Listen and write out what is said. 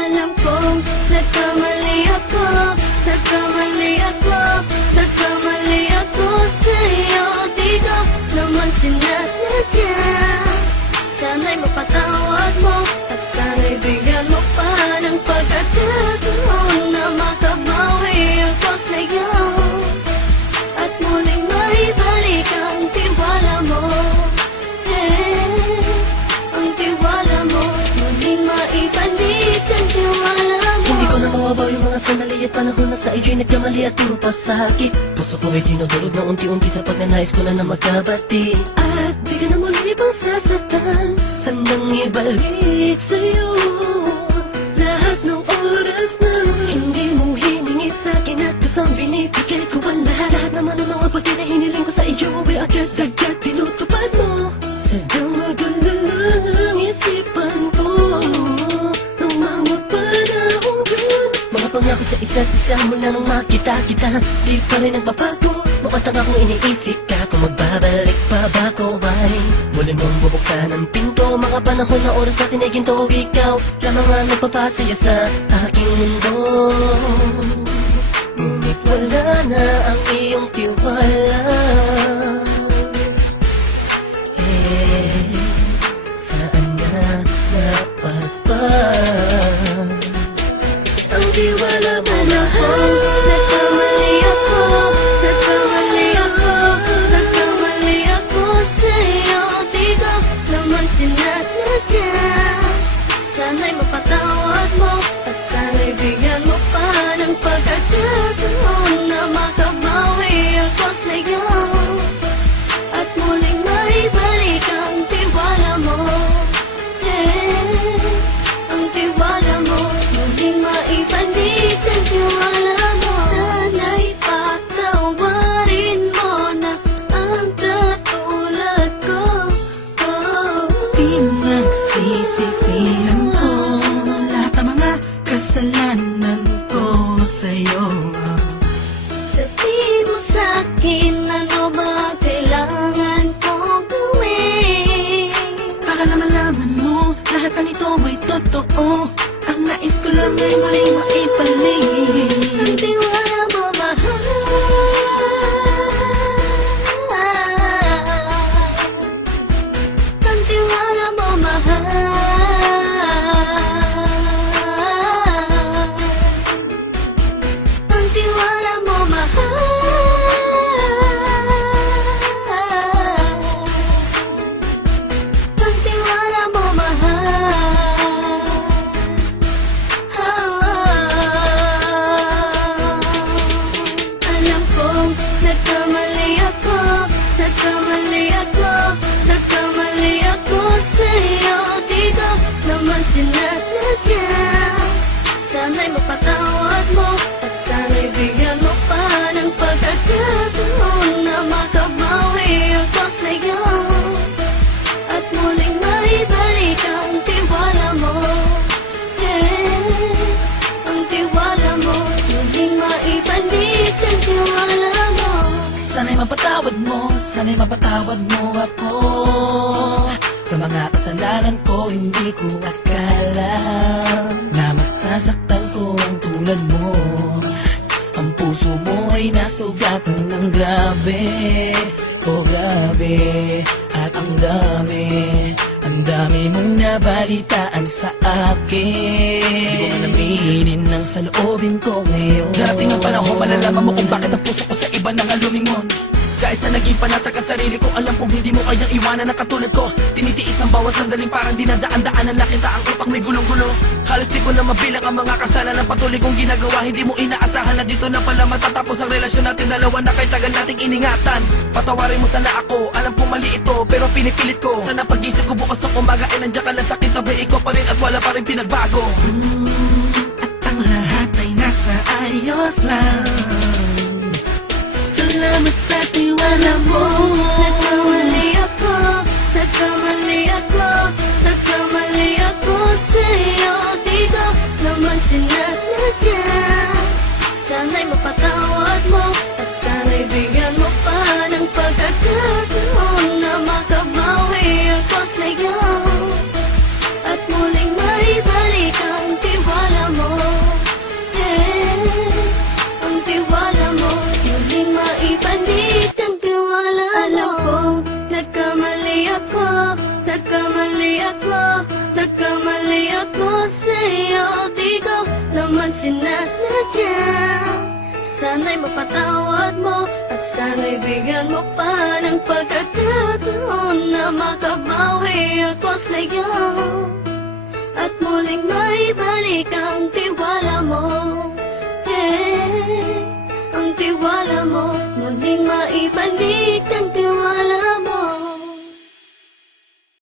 Alam kong nagkamali ako, nagkamali ako, nagkamali ako sa'yo. Di ko naman sinasadya. Sana'y mapatawad mo at sana'y bigyan mo pa ng pagkakataon na makabawi ako sa'yo at muling maibalik ang tiwala mo. Ang tiwala mo, muling maibalik ang tiwala mo. Hindi ko na mawabaw yung mga sandali at panahon na sa iyo'y nagkamali at puro pasakit. Puso ko ay dinudulog na unti-unti sa pagnanais ko na magkabati. At di ka na muli pang sasaktan, handang ibalik sa'yo lahat ng oras na hindi mo hiningi sa'kin at kusang binibigay ko ang lahat. Lahat naman ng mga bagay na hiniling ko sa iyo ay agad-agad tinutupad mo. Sadyang magulo lang isipan ko ng mga panahon yun. Mga pangako sa isa't isa mula nung makita kita, di pa rin nagbabago. Mukhang akong iniisip ka kung magbabalik pa ba ko ay muli mong bubuksan ang pinto. Mga panahon na oras natin ay ginto, ikaw lamang ang nagpapasaya sa aking mundo. Ngunit wala na ang iyong tiwala. Saan na dapat ba ang tiwala mo? Nagkamali ako, nagkamali ako, nagkamali ako sa'yo. Di ko naman sinasadya. Sana'y mapatawad mo at sana'y bigyan mo pa ng pagkakataon na makabawi ako sa'yo at muling maibalik ang tiwala mo. Ang tiwala mo, muling maibalik ang tiwala mo. Sana'y patawarin mo na ang katulad ko. Pinagsisisihan ko lahat ng mga kasalanan ko sa'yo. Sabihin mo sa'kin ano ba kailangan kong gawin Para malaman mo lahat ng ito ay totoo. Ang nais ko lang ay muling maibalik ang tiwala mo, mahal. Ang tiwala mo, mahal. Ang tiwala mo, mahal. Ang tiwala mo, mahal. Alam kong nagkamali ako, nagkamali ako, nagkamali ako sa'yo. Di ko naman sinasadya. Sana'y mapatawad mo at sana'y bigyan mo pa ng pagkakataon na makabawi ako sa'yo at muling maibalik ang tiwala mo. Ang tiwala mo, muling maibalik ang tiwala mo. Sana'y mapatawad mo, sana'y mapatawad mo ako sa mga kasalanan ko. Hindi ko akala na masasaktan ko ang tulad mo. Ang puso mo ay nasugatan ng grabe, oh grabe. At ang dami mong nabalitaan sa akin. Di ko man aminin ang saloobin ko ngayon. Darating ang panahon, malalaman mo kung bakit ang puso ko sa iba nang lumingon. Dahil sa naging panatag ka sarili ko, alam kong hindi mo kayang iwanan na katulad ko. Tinitiis ang bawat sandaling parang dinadaan-daan ang lakita ang utak may gulong-gulo. Halos di ko na mabilang ang mga kasalanan patuloy kong ginagawa. Hindi mo inaasahan na dito na pala matatapos ang relasyon natin dalawa na kahit tagal nating iningatan. Patawarin mo sana ako, alam kong mali ito pero pinipilit ko. Sana pag-isip ko bukas ng umaga ay nandiyan ka lang sa akin, tabi ko pa rin at wala pa rin pinagbago. At ang lahat ay nasa ayos lang. Salamat sa tiwala mo. Nagkamali ako, nagkamali ako, nagkamali ako sa'yo. Di ko naman sinasadya. Sana'y mapatawad mo at sana'y bigyan mo pa ng pagkakataon na makabawi ako sa'yo at muling maibalik ang tiwala Nagkamali ako sa'yo, di ko naman sinasadya. Sana'y mapatawad mo at sana'y bigyan mo pa ng pagkakataon na makabawi ako sa'yo at muling maibalik ang tiwala mo. Ang tiwala mo, muling maibalik ang tiwala